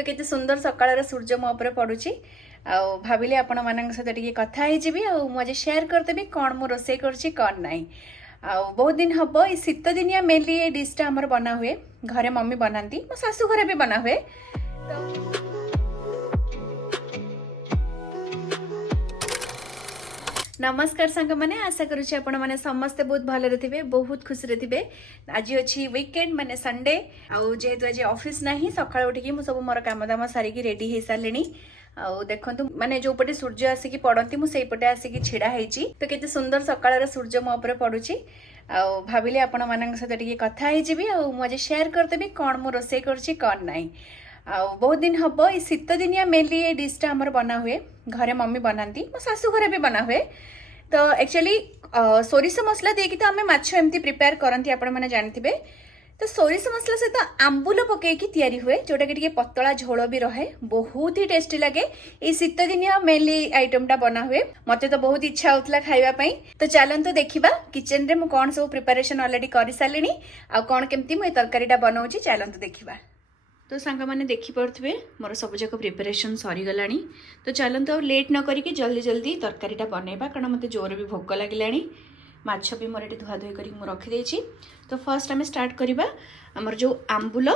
तो केते सुंदर सकाळ सूर्य मो उपर पड़ुची भाविले आपण मान सहित टिके कथा होइजिबी मुझे शेयर करदेवी कौन मु रोसे करछि कौन नहीं। बहुत दिन हम ये शीत दिनिया मेनली ये डिशटा आमर बना हुए घरे मम्मी बनाती मो सासू घरे भी बना हुए। नमस्कार सांग मैंने आशा करुच्ची आपण मैंने समस्ते बहुत भले थे बहुत खुशी थे। आज अच्छी वीकेंड माने संडे जेहेतु आज ऑफिस नहीं सकाळ उठिकी मु सब मोर काम दाम सारिकी रेडी हो सारे देखु माने जो पटे सूर्य आसिकी पड़ती मुझे पटे आसिकी छिड़ा होइची तो केते सुंदर सकाळ सूर्य मो उपर पड़ुची भाविले आपण मान सहित टिके कथा होइजिबी मुझे शेयर करदेवी कौन मु रोसे करछि कौन नहीं। बहुत दिन हम ये शीत दिनिया मेनली ये डिशटा आमर बना हुए घरे मम्मी बनाती मो सासू घरे भी बना हुए। तो एक्चुअली सोरिष मसला देकी तो आम माछ एमती प्रिपेयर करती आपण मैंने जानते। तो सोरिष मसला सहित आंबुल पकईकी तैयारी हुए जोटा कि पतला झोल भी रहे बहुत ही टेस्टी लगे। ये शीत दिनिया मेनली आइटमटा बना हुए मते तो बहुत इच्छा होता खाइबापई। तो चलते देखा किचन रे मु कौन सब प्रिपरेशन ऑलरेडी कर सारे आ कौन केमती मुझे तरकारीटा बनाऊँगी चलते देखा। तो सांग मैंने देखिपे मोर सबजाक प्रिपरेशन सरीगला। तो चलते और लेट न करके जल्दी जल्दी तरकारीटा बनइबा कारण मत जोर भी भोक लगे। माछ भी मोर ये धुआ धुई कर रखिदे। तो फर्स्ट आम स्टार्ट करवा आमर जो आंबुल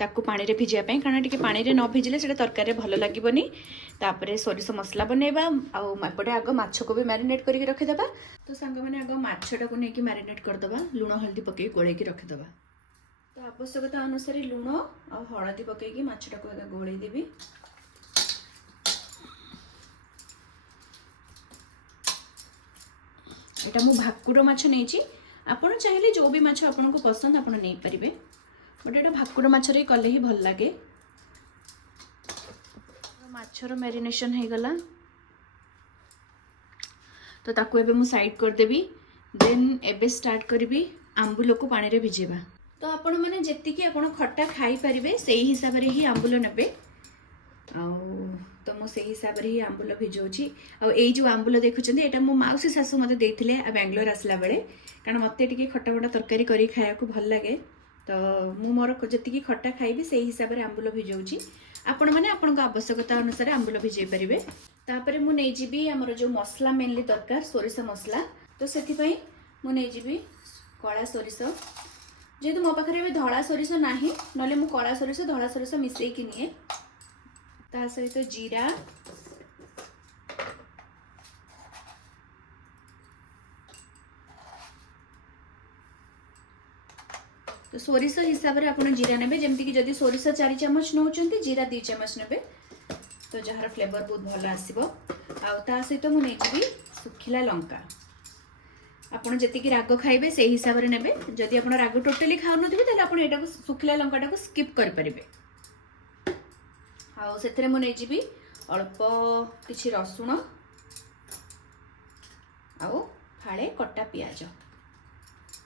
ताकू पानी रे भिजापी कारण टी पानी रे न भिजिले से तरकारी भल लगनी। तापर सोरिष मसला बनइबा आउटे आग माछ को भी मैरिनेट करके रखिदेबा। तो सांग मैंने आग माछटा को लेकिन मैरिनेट करदे लुण हल्दी पकई गोल रखिदेबा। तो आवश्यकता अनुसार लुण आ हलदी पकईकी माछटा को गोल देवी। एटा मु भाकुर माछ नहीं आपड़ चाहिए जो भी माछ आपन को पसंद आपन नहीं पारे बट एटा भाकुर माछ रे कले ही भल लगे। माछर मैरिनेशन हो गला तो ताकू एबे मु साइड कर देबी। देन एबे स्टार्ट करबी आंबुल को पानी रे भिजेबा। तो आपण मैंने जी आपण खट्टा खाई पारे से हिसाब से ही आंबुल ने तो मुझे हिसाब से ही आंबुल भिजाऊँगी। आई जो आंबुल देखुं यहाँ मो मौसी शाशु मत देते बेंगलोर आसला बेले कारण मत टे खट्टा बटा तरकारी कर खाया भल लगे। तो मु मोर जी खट्टा खाइबी से हिसाब से आंबुल भिजाऊँगी आपण मैंने आपण आवश्यकता अनुसार आंबुल भिजई पारे। तापर मु नहीं जीवी आमर जो मसला मेनली दरकार सोरिष मसला तो से मुझे कला सोरिष जेहेतु मो पाखे धला सोरिष ना ना मु कला सोरिष धला सोरिष मिसेकी निए ता सहित जीरा तो सोरिष हिसाब से आपन जीरा नेबे जेमती कि जदि सोरिष 4 चम्मच नौचंती जीरा 2 चम्मच नेबे तो जार फ्लेवर बहुत भल आसीबो। आ ता सहित मु नै जीवी सुखिला लंका आपन जति राग खाइबे से हिसाब से नेबे। जदि आपन राग टोटली खाउ नथिबे ताले आपन एटा को सुखिला लंकाटा को स्किप कर परिबे। आ सेथरे मु नै जीवी अल्प किछि रसुण आउ फाळे कटा पियाज।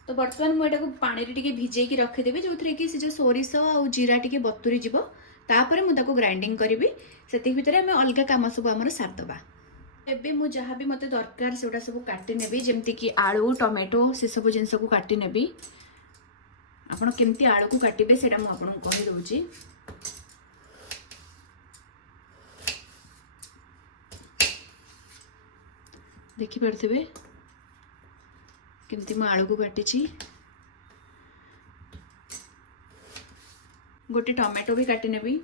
तो बर्तमान मुझे पानी रे भिजेकी रखिदेवी जो थी कि जो सोरिष आ जीरा टी बतुरी जीव तापर मुझे ग्राइंडिंग करी से भितर आम अलग कम सब आम सारदबा। एबे मु जहाँ भी मत दरकार से सब काटी नेबी जमती कि आलू टमेटो से सब जिनस को काटी नेबी। आपन केमती आलू को काटिबे सेटा मु आपन को कहि दोची। देखि परथिबे केमती मु आलू को काटी गोटे टमेटो भी काटी नेबी।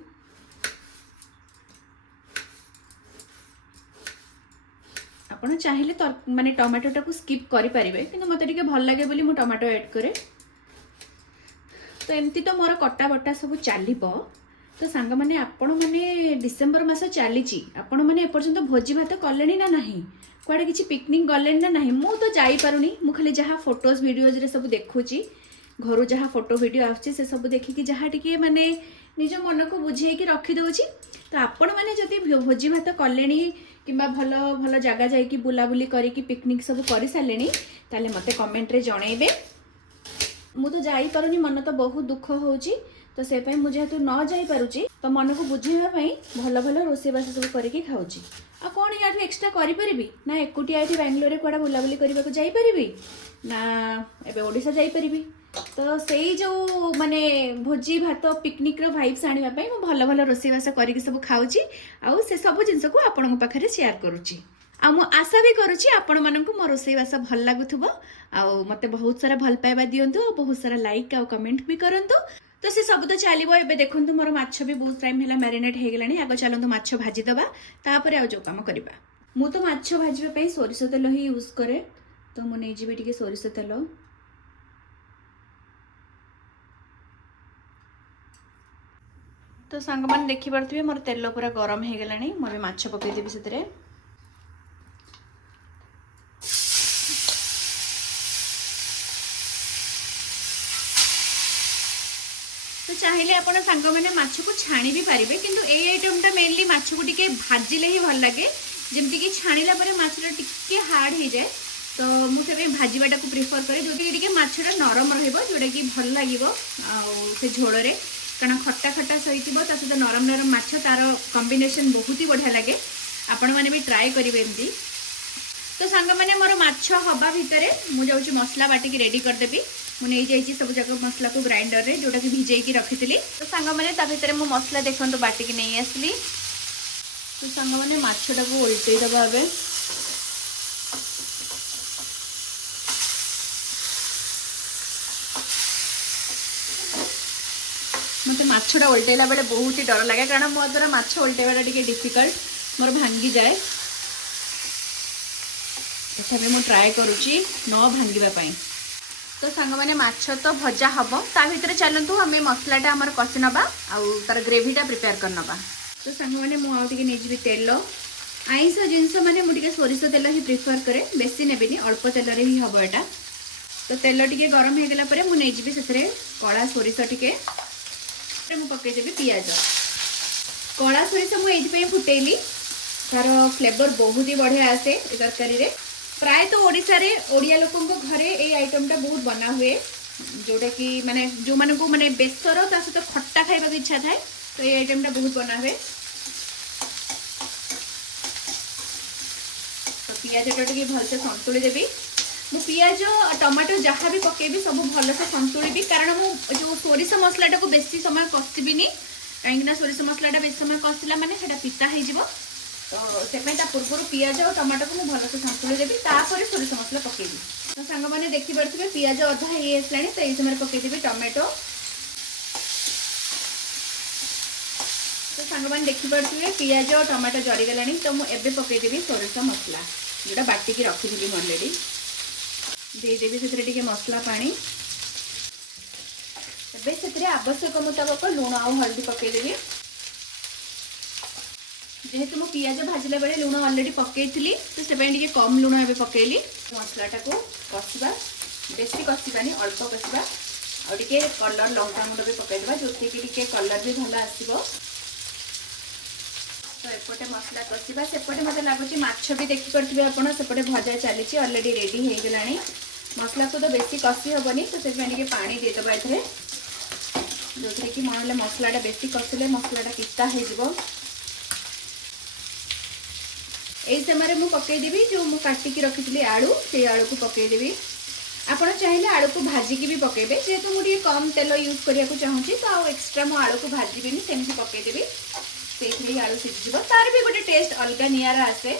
आपन चाहिए माने टमेटोटा को स्किप करि परिबे किंतु मते टिके भल लागे बोली मु टमेटो ऐड करे। तो एमती तो मोर कटा बटा सब चलिबो। तो सांग माने आपण माने डिसेंबर मास चलीची आपण माने एपर्यंत भोजी भात कलेनी ना नहीं कुआडे किछि पिकनिक गलेनी ना नहीं मु तो जाई पारुनी मु खाली जहाँ फोटोज वीडियोज रे सब देखुची घर जहाँ फोटो वीडियो आछे से सब देखिकी जहाँ टिके माने निज मन को बुझेकी रखी दउची। तो आपण माने जदि भोजी भात कलेनी किंबा भल भल जगह जाइकी बुलाबुली करिकी पिकनिक सब कर सारे ताले मते कमेंट रे जणेबे। मु तो जाई पारुनी मन तो बहुत दुख होउची तो से पई मु जेहेतु न जाई पारुची तो मन को बुझेबा पई भल भल रोसेबास सब करिकी खाउची। आ कौन या एक्सट्रा करि परिबी ना एकुटिया एठी बेंगलोर रे कोडा बुलाबुली करबा को जाई परिबी ना एबे ओडिसा जाई परिबी तो सेई जो माने भोजी भात पिकनिक रो वाइब्स आनिबा पई मो भल भल रोसैवास करके सब खाऊची आउ से सब जिंस को आपन पाखरे शेयर करूची आ मो आशा भी करूची आपण माननकु मो रोसैवास भल लागुथबो आ मते बहुत सारा भल पाइबा दियंतु बहुत सारा लाइक आ कमेंट भी करंतु तो से सब तो चलिबो एबे देखंतु मोर माछ भी बहुत टाइम हैला मैरिनेट हे गेलानी आगो चलंतु माछ भाजी दबा तापर आ जो काम करबा मु तो माछ भाजीबा पई सोरिष तेल ही यूज करे तो मु नै जिबे टिके सोरिष तेल तो सांग मान देखि पारथिबे मोर तेल पूरा गरम हे गेलानी मो बे माछ पकै देबी सेतरे तो चाहिए आपण सांग माने माछ को छाणी भी पारिबे किंतु ए आइटमटा मेनली माछ को टिके भाजिले ही भल लागे जेमति कि छाणीला परे माछटा टिके हार्ड हे जाए तो मु सेबे भाजीबाटा को प्रेफर करे जोटी टिके माछटा नरम रहइबो जोटा कि भल लागिबो आ से झोळ रे कारण खट्टा खट्टा सहित सहित नरम नरम माछ तार कॉम्बिनेशन बहुत ही बढ़िया लगे आपण मैंने भी ट्राए करेंगे एमती तो सांग मैंने मोर माछ हवा भितर मुझे मसला बाटिकी रेडी करदेवी मुझे सब जगह मसला को ग्राइंडर रे जोटा कि भिजेकी रखी तो सांग मैंने भितर मु मसला देखो बाटिकी नहीं आसली तो सांग मैंने माछटा को उल्टे दबा ए मत माछटा उल्टेला बेले बहुत ही डर लगे कारण मो द्वारा माछ उल्टेवाटा टिके डिफिकल्ट मोर भांगी जाए तथापि मु ट्राए करुची न भांगिबा पई तो सांग माने माछ तो भजा हबो ता भितर चलंतु हमें मसलाटा हमर कसी नबा आ तार ग्रेवीटा प्रिपेयर कर नबा तो सांग माने मु आउ टिके नेजिबी तेल आइंस जिनस माने मु टिके सोरिष तेल ही प्रिफर करे बेसी नेबिनी अल्प तेल रे ही हबो एटा तो तेल टिके गरम हे गेला परे मु नेजिबी सेथरे कळा सोरिष टिके मु पकईदेवी पियाज कला सोरिष मुझे फुटेली तार फ्लेवर बहुत ही बढ़िया आसे तरकारी रे प्राय तो ओडिशा रे ओडिया लोकों घरे ये आइटमटा बहुत बना हुए जोटा कि माने जो माने को माने बेसर ता सहित खट्टा खाइबा की इच्छा थाए तो ये आइटमटा बहुत बना हुए तो पियाज टे भलसे संतुली देवी मु पियाज टमाटो जहाँ भी पकेबी सब भलसे संतुली कारण मु जो सोरिष मसलाटा को बेसी समय कषिबिनी कहीं सोरिष मसलाटा बेसी समय कषिला माने सेटा पिता हो जिवो तो से पूर्व पियाज और टमाटो को भलसे संतुली देवी तापर सोरिष मसला पकेबी तो सांग मैंने देखि पारथिबे पियाज अधा हे आसलानी तो ये समय पकेदेवी टमाटो तो सांग मैंने देखि पारथिबे पियाज और टमाटो जरी गलानी तो मु एबे पकेदेवी सोरिष मसला जोटा बाटिकी रखिथिली ऑलरेडी देदेवी से मसला पानी से आवश्यक मुताबक लुण आ हल्दी पकईदेवी जेहेतु मु पियाज भाजिला बेले लुण ऑलरेडी पकईली तो से कम लुण ए पकईली मसलाटा को कषा बेसी कषानी अल्प कषा और कलर लंका गुंड भी पकईदेवा जो कि कलर भी भल आसो तो एपटे मसला कषा सेपटे मत लगुच माछ भी देखिपे आपड़ सेपटे भजा चली ऑलरेडी रेडी हो गलानी मसला को तो बेसी कषि हेनी तो से पानी देदेबा ए जो कि मन मसलाटा बेसी कषिले मसलाटा पिता हो समय मु पकईदेवी जो मु काटिकी रखी आलू से आलू को पकईदेवी आपड़ चाहिए आलू को भाजिकी भी पकेबे जेहेतु मुझे कम तेल यूज करने को चाहूँगी तो आउ एक्सट्रा मु आलू को भाजबी सेमती पकईदेवी से आलू सीझीज तार भी गोटे टेस्ट अलग निआरा आसे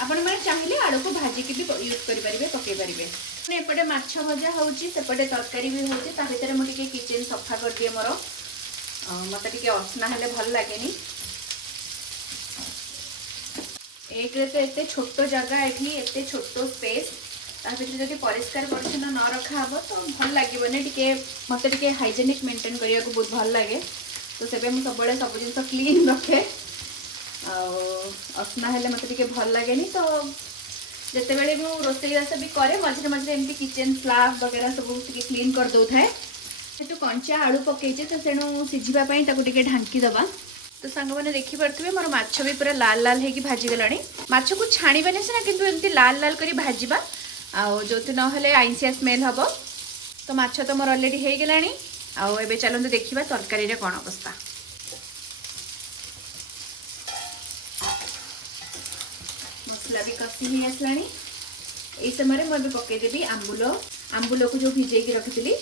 आपण मैंने चाहिए आलू को भाजिकी भी यूज करेंगे पकई पारे एपटे माछ भजा होपटे तरकारी भी होती भितर मुझे किचेन सफा कर दिए मोर मत टे असना हेल्ले भल लगे एक तो एत छोट जगह ये एत छोट स्पेस ताभितर जब परिष्कार परिच्छन्न न रखा हे तो भल लगे टे मत टे हाइजेनिक मेंटेन करने को बहुत भल लगे तो से सब सब जिन क्लीन रखे असना हेल्ले मत टे भल लगे तो जितेबाला मु रोसईबास भी करे मझे मझे एमती किचेन स्लाब वगैरह सब क्लीन कर दो थाए तो कंचा आलू पकईचे तो तेणु सीझापी टे ढांकी दबा तो सांग मैंने देखिपे मोर माछ भी पूरा लाल लाल होगी भाजीगला माछ को छाणीबानी सीना किंतु एमती लाल लाल कर भाजवा जो ना आइंसिया स्मेल हम तो माछ तो मोर अलरेडी हो गला आए चलते देखा तरकारी कौन अवस्था मसला भी कषि ही आसलानी समय मुझे पकईदेवी आंबुल आंबुल को जो भिजेकी रखी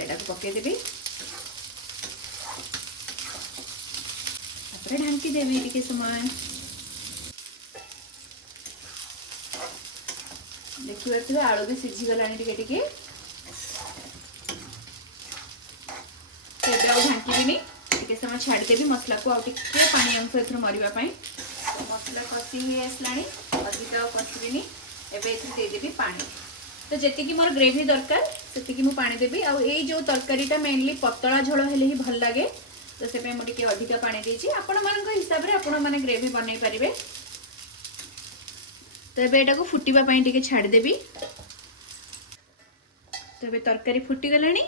सेटा को पकेदेवी ढांकी देवी टिके समय देखिए आलू भी सीझी गलानी टिके टिके ढांकी टिके समय छाड़देवी मसला को आउ टिके पानी अंश एथर मरिबा पई मसला कसी ही आसलानी अधिक कसीबिनी एबे एथर दे देबी पानी तो जेति की मोर ग्रेवी दरकार सेति की मु पानी देबी आ ए जो तरकारीटा मेनली पतला झोल हेले ही भल लागे तो से पे मु टिके अधिक पानी देछि आपण मानक हिसाब रे आपण माने ग्रेवी बनै परिबे तो एबे एटा को फुटीबा पई टिके छाड़ देबी तो एबे तरकारी फुटी गलानी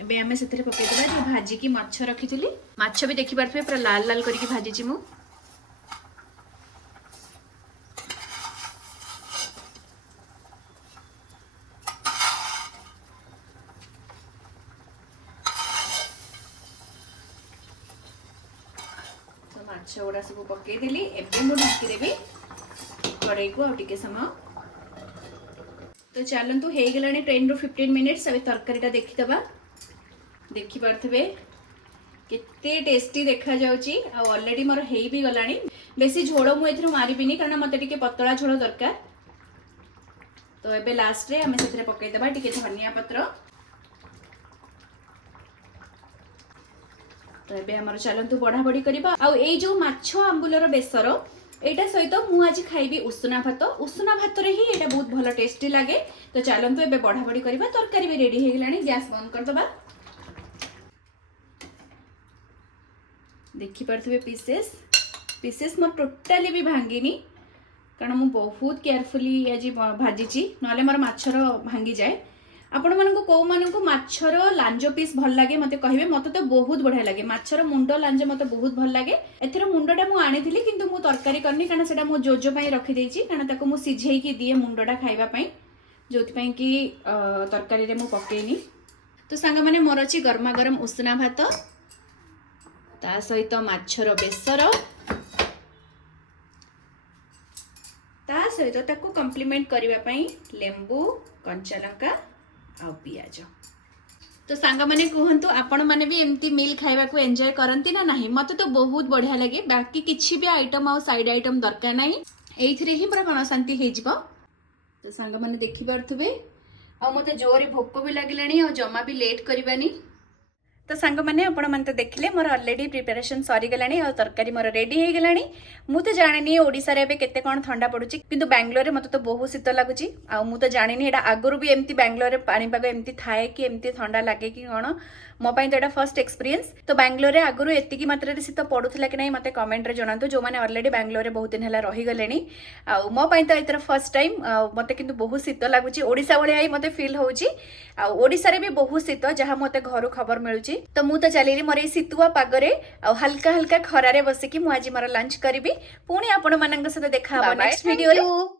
एबे हमें सेतरे पकै देबा जे भाजी की माछ रखितली माछ भी देखि पारथबे पूरा लाल लाल करके भाजी छि मु तो माछ गुड़ा सब पकै देली एबे मु ढाकी देबी कड़ाई को आ टिके समय तो चलतु हो गलानी 10 ରୁ 15 मिनिट्स अबे तरकारीटा देखिदबा देखि पारथबे केते टेस्टी देखा जाउची आ ऑलरेडी मोर हेई भी गलानी बेसी झोल मु एथरो मारिबिनी कारण मते टिके पतला झोल दरकार तो एबे लास्ट रे हमें सेथरे पकै देबा टिके धनिया पत्र तो एबे हमर चलंतु बढ़ा बढ़ी करबा आ ए जो माछो आंबुलर बेसर एटा सहित मु आज खाइबी उषुना भात रे ही एटा बहुत भलो टेस्टी लागे तो चलंतु एबे बढ़ा बढ़ी करबा तरकारी भी रेडी हे गलानी गैस बंद कर दबा देखि पारथबे पीसेस मोर टोटली भी भांगिनी कारण मु बहुत केयरफुली आज भाजीची नले मोर माछर भांगी जाए आपण मानको को मानको माछर लांज पीस भल लागे मते कहिबे मते तो बहुत बढ़िया लागे माछर मुंडो लांज मते बहुत भल लागे एथरो मुंडोटा मु आनिथिली किंतु मु तरकारी करनी कारण सेटा मु जोजो पई रखि देछि कारण ताको मु सिझेई की दिए मुंडोटा खाइबा पई जोति पई की तरकारी रे मु पकेनी तो सांगा माने मोर अछि गरमा गरम उषुना भात ता सहित माछर बेसर ता सहित ताको कॉम्प्लीमेंट करबा पई लेंबू कंचा लंका आ पियाज तो सांग माने कहंतु आपण माने भी एमती मील खाइबा को एंजॉय करंती ना नहीं मते तो बहुत बढ़िया लगे बाकी किछि भी आइटम आ साइड आइटम दरकार नहीं एइथरे ही पूरा मन शांति हे जिवो तो सांग माने देखि पारथबे आ मते जोरी भोक भी लागिलानी आ जमा भी लेट करबानी तो सांग माने आपण माने देखले मोर ऑलरेडी प्रिपरेशन सरी गलानी और तरकारी मोर रेडी हे गलानी मु तो जानिनी ओडिसा रे बे केते कोन ठंडा पडुची किंतु बेंगलोर रे मते तो बहुत शीत लागुची आ मु तो जानिनी एडा आगरु भी एमती बेंगलोर रे पानी पाग एमती थाए कि एमती ठंडा लागे कि कोन मो पई तो एडा फर्स्ट एक्सपीरियंस तो बेंगलोर रे आगरु एतिकी मात्रा रे शीत पडुथला कि नै मते कमेंट रे जणांतु जो माने ऑलरेडी बेंगलोर रे बहुत दिन हला रही गलेनी आ मो पई तो एतर फर्स्ट टाइम मते किंतु बहुत शीत लागुची ओडिसा भले आई मते फील होउची आ ओडिसा रे भी बहुत शीत जहा मते घरु खबर मिलुची तो मु तो चलेरी मोर शीतुआ पागरे आ हल्का हल्का खरा रे बसिकी मु आज मोर लंच करिबी पुणी आपण मानक सहित देखा नेक्स्ट वीडियो रे।